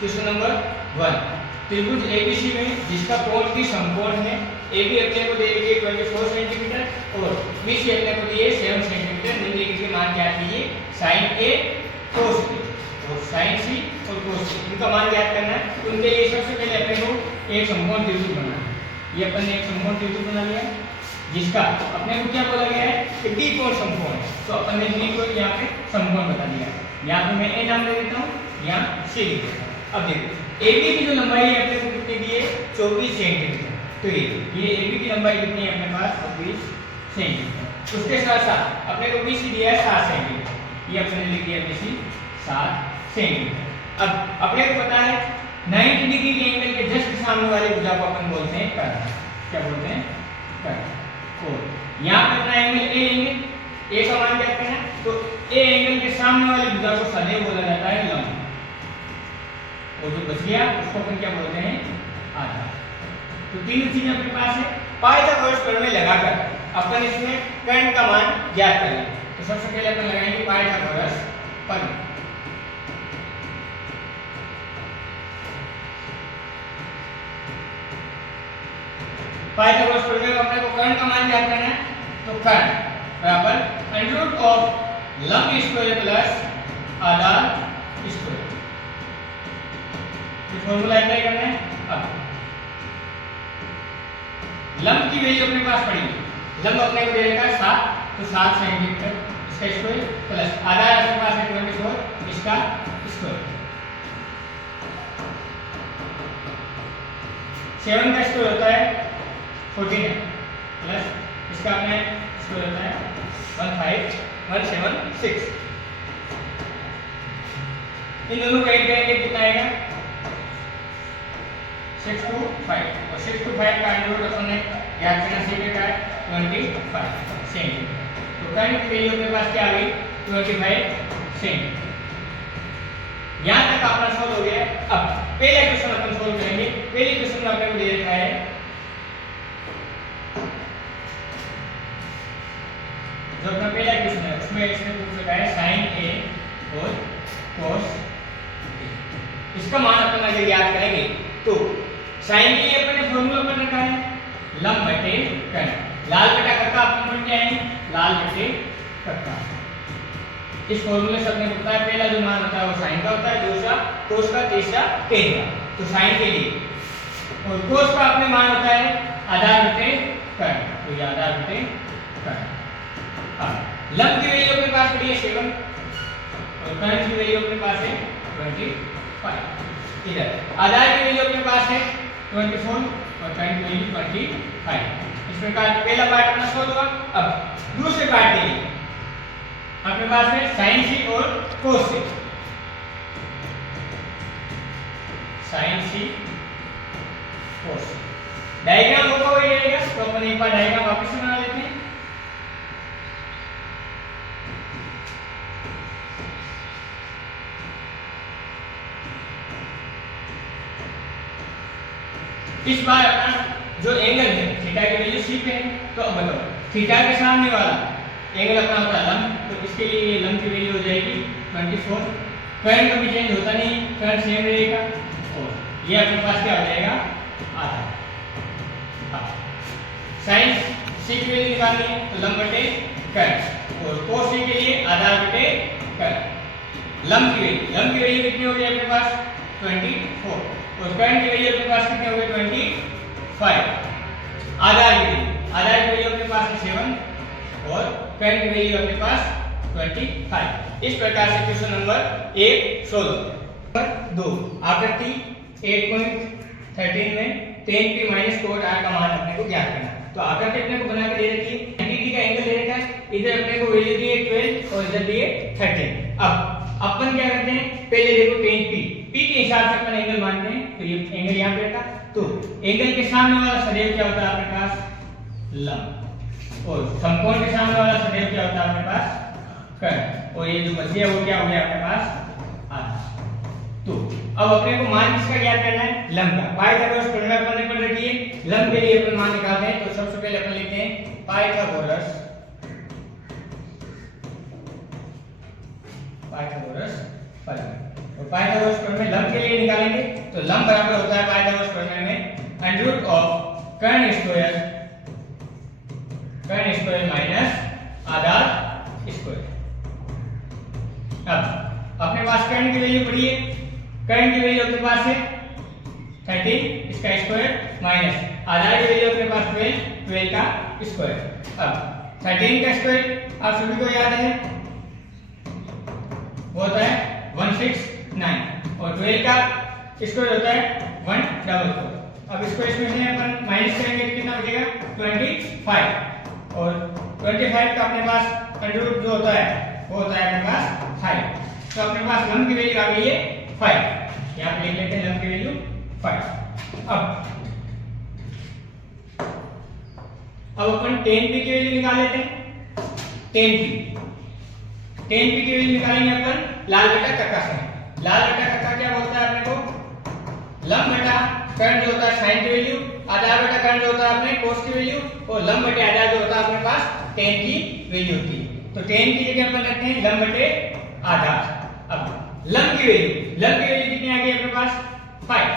Question number 1, त्रिभुज ABC में जिसका कोण की समकोण है, AB अपने को दे रखी है 24 सेंटीमीटर और BC अपने को दी है 7 सेंटीमीटर। निम्नलिखित के मान ज्ञात कीजिए। sin A cos B और sin C और cos C इनका मान ज्ञात करना है। तो उनके लिए सबसे पहले अपने को एक समकोण त्रिभुज बनाना है। ये अपन ने एक समकोण त्रिभुज बना लिया जिसका अपने को क्या बोला गया है कि D कोण समकोण है। तो अपन ने D को यहाँ पे समकोण बता दिया। यहाँ पे मैं A नाम दे देता हूँ, यहाँ C लिख देता हूँ। अब देखो AB की जो लंबाई है अपने को कितनी दी है 24 सेंटीमीटर। तो ये AB की लंबाई कितनी है अपने पास 24 सेंटीमीटर। उसके साथ साथ अपने को BC दिया है 7 सेंटीमीटर। ये अपने लिख दिया BC 7 सेंटीमीटर। अब अपने को पता है 90 डिग्री के एंगल के जस्ट सामने वाले भुजा को अपन बोलते हैं कर्ण। क्या बोलते हैं? कर्ण। और यहाँ पे अपना एंगल A लेंगे, A का मान क्या करना है? तो A एंगल के सामने वाले भुजा को सदैव बोला जाता है लंब। और जो बच गया उसको अपन क्या बोलते हैं? आधा। तो तीनों चीजें अपने पास है। पाइथागोरस प्रमेय लगाकर अपन इसमें कर्ण का मान ज्ञात करेंगे। तो सबसे पहले अपन लगाएंगे पाइथागोरस प्रमेय। पाइथागोरस प्रमेय में अपने को कर्ण का मान ज्ञात करना है। तो कर्ण बराबर अंडर रूट ऑफ लंब स्क्वायर प्लस आधार स्क्वायर। ये फॉर्मूला अप्लाई करना है। अब लंब की वैल्यू अपने पास पड़ी, लंब अपने को दे रखा है 7, तो 7 सेंटीमीटर इसका स्क्वायर प्लस आधार अपने पास है 24 इसका स्क्वायर। 7 का स्क्वायर होता है 14 प्लस इसका अपने स्क्वायर होता है 15176। इन दोनों को ऐड करेंगे कितना आएगा 6 to 5 और 6 to 5 का अंडर रूट अपन ने ज्ञात करना सीखा का है 25 सेंटीमीटर। तो कर्ण की वैल्यू अपने पास क्या आ गई 25 सेंटीमीटर। यहाँ तक अपना सॉल्व हो गया। अब पहला क्वेश्चन अपन सॉल्व करेंगे। पहले क्वेश्चन में अपने को दे रखा है जो अपना पहला क्वेश्चन है उसमें इसने पूछ रखा है sin A और cos B। इसका मान अपन अगर याद करेंगे तो sin के लिए अपने फॉर्मूला पढ़ रखा है लंब बटे कर्ण। लाल बटा कर्ता अपन पढ़ के आए लाल बटे कर्ता। इस फॉर्मूले से अपने पता है पहला जो मान होता है वो sin का होता है, दूसरा cos का, तीसरा tan का। तो sin के लिए और cos का अपने मान होता है आधार बटे कर्ण। तो ये आधार बटे कर्ण। लंब की वैल्यू अपने पास पड़ी है 7 और कर्ण की वैल्यू अपने पास है 25। इधर आधार की वैल्यू अपने पास है 24 और कर्ण की वैल्यू 25। इस प्रकार पहला पार्ट अपना सॉल्व हुआ। अब दूसरे पार्ट के लिए अपने पास है sin C और cos C। sin C cos C diagram होगा वही रहेगा। तो अपन एक बार डायग्राम वापस से बना लेते हैं। इस बार अपना जो एंगल है थीटा की वैल्यू C पे है। तो अब बताओ थीटा के सामने वाला एंगल अपना होता है लंब। तो इसके लिए ये लंब की वैल्यू हो जाएगी 24। कर्ण कभी चेंज होता नहीं, कर्ण सेम रहेगा। और ये अपने पास क्या हो जाएगा आधा। sin C की वैल्यू निकालनी है तो लंब बटे कर्ण और cos C के लिए आधार बटे कर्ण। लंब की वैल्यू कितनी हो गई अपने पास 24 और कर्ण की वैल्यू अपने पास कितनी हो गई 25। आधार की वैल्यू अपने पास है 7 और कर्ण की वैल्यू अपने पास 25। इस प्रकार से क्वेश्चन नंबर 1 सोल्व। नंबर 2 आकृति 8.13 में tan p minus cot r का मान अपने को ज्ञात करना। तो आकृति अपने को बना के दे रखी है 90 डिग्री का एंगल दे रखा है। इधर अपने को वैल्यू दी है 12 और इधर दी है 13। अब अपन क्या करते हैं पहले देखो tan p के हिसाब से अपन एंगल मानते हैं। तो ये एंगल यहाँ पे रखा। तो एंगल के सामने वाला सदैव क्या होता है अपने पास लंब और समकोण के सामने वाला सदैव क्या होता है अपने पास कर्ण। और ये जो बच गया वो क्या हो गया अपने पास आधा। तो अब अपने को मान किसका ज्ञात करना है लंब का। पाइथागोरस प्रमेय अपन ने पढ़ रखी है। लंब के लिए अपन मान निकालते हैं। तो सबसे पहले अपन लिखते हैं पाइथागोरस प्रमेय। और पाइथागोरस प्रमेय लंब के लिए निकालेंगे तो लंब बराबर होता है पाइथागोरस प्रमेय में अंडर रूट ऑफ कर्ण स्क्वायर माइनस आधार स्क्वायर। अब अपने पास कर्ण की वैल्यू पड़ी है, कर्ण की वैल्यू अपने पास है 13 इसका स्क्वायर माइनस आधार की वैल्यू अपने पास 12 का स्क्वायर। अब 13 का स्क्वायर आप सभी को याद है वो होता है 169 और 12 का स्क्वायर होता है 144। अब इसको इसमें से अपन माइनस करेंगे तो कितना बचेगा 25 और 25 का अपने पास अंडर रूट जो होता है वो होता है अपने पास 5। तो अपने पास लंब की वैल्यू आ गई है 5, यहाँ पे लिख लेते हैं लंब की वैल्यू 5। अब अपन 10p की वैल्यू निकाल लेते हैं। 10p की वैल्यू निकालेंगे अपन लाल बटा कक्का से। लाल बटा कक्का क्या बोलता है अपने को, लंब बटा कर्ण जो होता है साइन की वैल्यू, आधार बटा कर्ण जो होता है अपने कोस की वैल्यू और लंब बटे आधार जो होता है अपने पास tan की वैल्यू होती है। तो tan की जगह अपन रखते हैं लंब बटे आधार। अब लंब की वैल्यू कितनी आ गई अपने पास 5,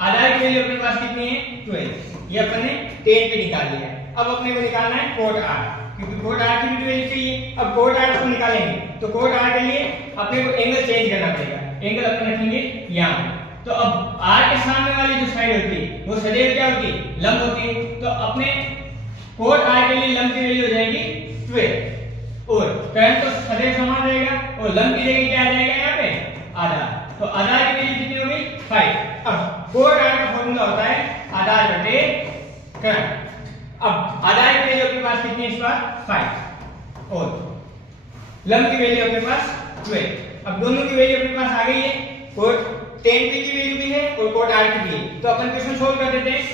आधार की वैल्यू अपने पास कितनी है 12। ये अपन ने tan पे निकाल लिया है। अब अपने को निकालना है cot r, क्योंकि cot r की भी वैल्यू चाहिए। अब cot r को निकालेंगे तो cot r के लिए अपने को एंगल चेंज करना पड़ेगा। एंगल अपन रखेंगे यहाँ पे। तो अब r के सामने वाली जो साइड होती है वो सदैव क्या होती है, लंब होती है। तो अपने cot r के लिए लंब की वैल्यू हो जाएगी 12 और कर्ण तो सदैव समान रहेगा और लंब की जगह क्या आ जाएगा यहाँ पे आधार। तो आधार की वैल्यू कितनी होगी 5। अब cot r का फॉर्मूला होता है आधार बटे कर्ण। अब आधार की वैल्यू अपने पास कितनी है इस बार 5 और लंब की वैल्यू अपने पास 12। अब दोनों की वैल्यू अपने पास आ गई है, cot tan p की वैल्यू भी है और cot r की भी है। तो अपन क्वेश्चन सोल्व कर देते हैं।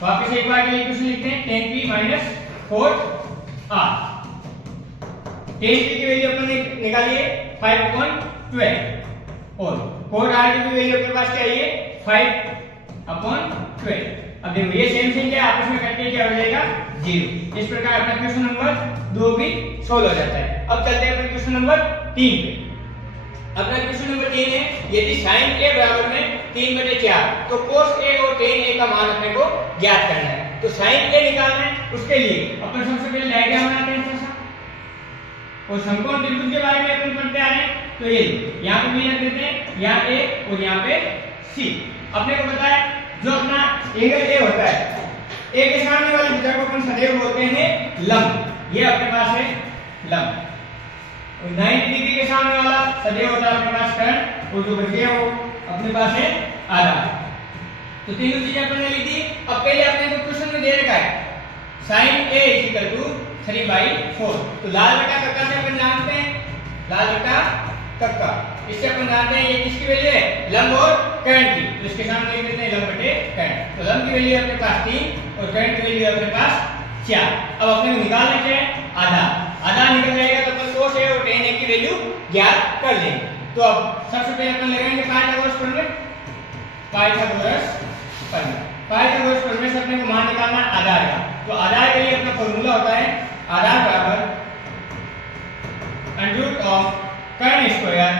वापस एक बार के लिए क्वेश्चन लिखते हैं tan p minus cot r। tan p की वैल्यू अपन ने निकाली है 5/12 और cot r की भी वैल्यू अपने पास क्या है 5/12। अब देखो ये सेम संख्या आपस में करके क्या हो जाएगा 0। इस प्रकार अपना क्वेश्चन नंबर 2 भी सोल्व हो जाता है। अब चलते हैं अपने क्वेश्चन नंबर 3 पे। अपना क्वेश्चन नंबर 3 है यदि sin a बराबर में 3/4 तो cos a और tan a का मान अपने को ज्ञात करना है। तो sin a निकालना है, उसके लिए अपन सबसे पहले डायग्राम बनाते हैं थोड़ा सा और समकोण त्रिभुज के बारे में अपन पढ़ते आ रहे हैं। तो ये यहाँ पे भी रख देते हैं, यहाँ a और यहाँ पे c। अपने को पता है जो अपना एंगल a होता है, a के सामने वाली भुजा को अपन सदैव बोलते हैं लंब। ये अपने पास है लंब और 90 डिग्री के सामने वाला सदैव होता है अपने पास कर्ण और जो बच गया वो अपने पास है आधार। तो तीनों चीजें अपन ने लिख दी। अब पहले अपने को क्वेश्चन में दे रखा है sin a = 3/4। तो लाल बटा कक्का से अपन जानते हैं, लाल बटा कक्का इससे अपन जानते हैं ये किसकी वैल्यू है, लंब और कर्ण की। तो इसके सामने लिख देते हैं लंब बटे कर्ण। तो लंब की वैल्यू अपने पास 3 और कर्ण की वैल्यू अपने पास 4। अब अपने को निकालना क्या है आधार। आधार निकल जाएगा तो अपन cos a और tan a की वैल्यू ज्ञात कर लेंगे। तो अब सबसे पहले अपन लगाएंगे पाइथागोरस प्रमेय। पाइथागोरस प्रमेय से अपने को मान निकालना आधार का। तो आधार के लिए अपना फॉर्मूला होता है आधार बराबर अंडर रूट ऑफ कर्ण स्क्वायर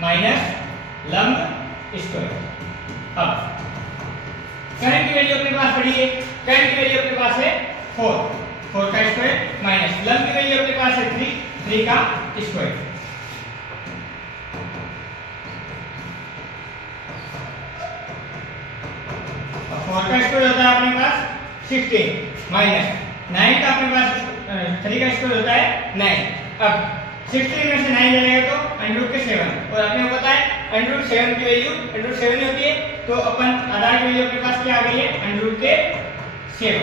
माइनस लंब स्क्वायर। अब कर्ण की वैल्यू अपने पास पड़ी है, कर्ण की वैल्यू अपने पास है 4 का स्क्वायर माइनस लंब की वैल्यू अपने पास है 3 का स्क्वायर। अब 4 का स्क्वायर होता है अपने पास 16 माइनस 9 का अपने पास 3 का स्क्वायर होता है 9। अब 16 में से 9 जाएगा तो अंडर रूट के 7 और अपने को पता है अंडर रूट 7 की वैल्यू अंडर रूट 7 होती है। तो अपन आधार की वैल्यू अपने पास क्या आ गई है अंडर रूट के 7।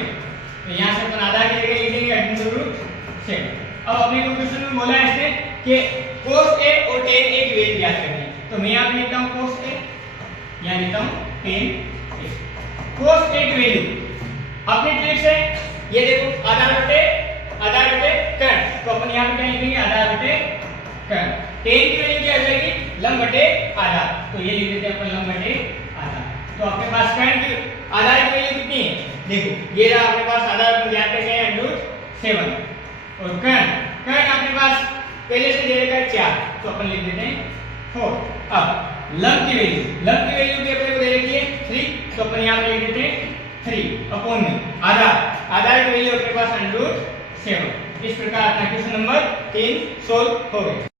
तो यहाँ से अपन आधार की जगह लिख देंगे अंडर रूट 7। अब अपने को क्वेश्चन में बोला है इसने कि cos a और tan a की वैल्यू ज्ञात करनी है। तो मैं यहाँ पे लिखता हूँ cos a, यहाँ लिखता हूँ tan a। cos a की वैल्यू अपनी ट्रिक से ये देखो आधार बटे कर्ण। तो अपन यहाँ पे क्या लिखेंगे आधार बटे कर्ण। tan की वैल्यू क्या हो जाएगी लंब बटे आधार। तो ये लिख देते हैं अपन लंब बटे आधार। तो अपने पास कर्ण की आधार की वैल्यू कितनी है देखो, ये रहा अपने पास आधार अपन ज्ञात करके हैं अंडर रूट 7 और कर्ण अपने पास पहले से दे रखा है 4। तो अपन लिख देते हैं 4। अब लंब की वैल्यू भी अपने को दे रखी है 3, तो अपन यहाँ पे लिख देते हैं 3 अपॉन में आधार की वैल्यू अपने पास √7। इस प्रकार अपना क्वेश्चन नंबर 3 सोल्व हो गया।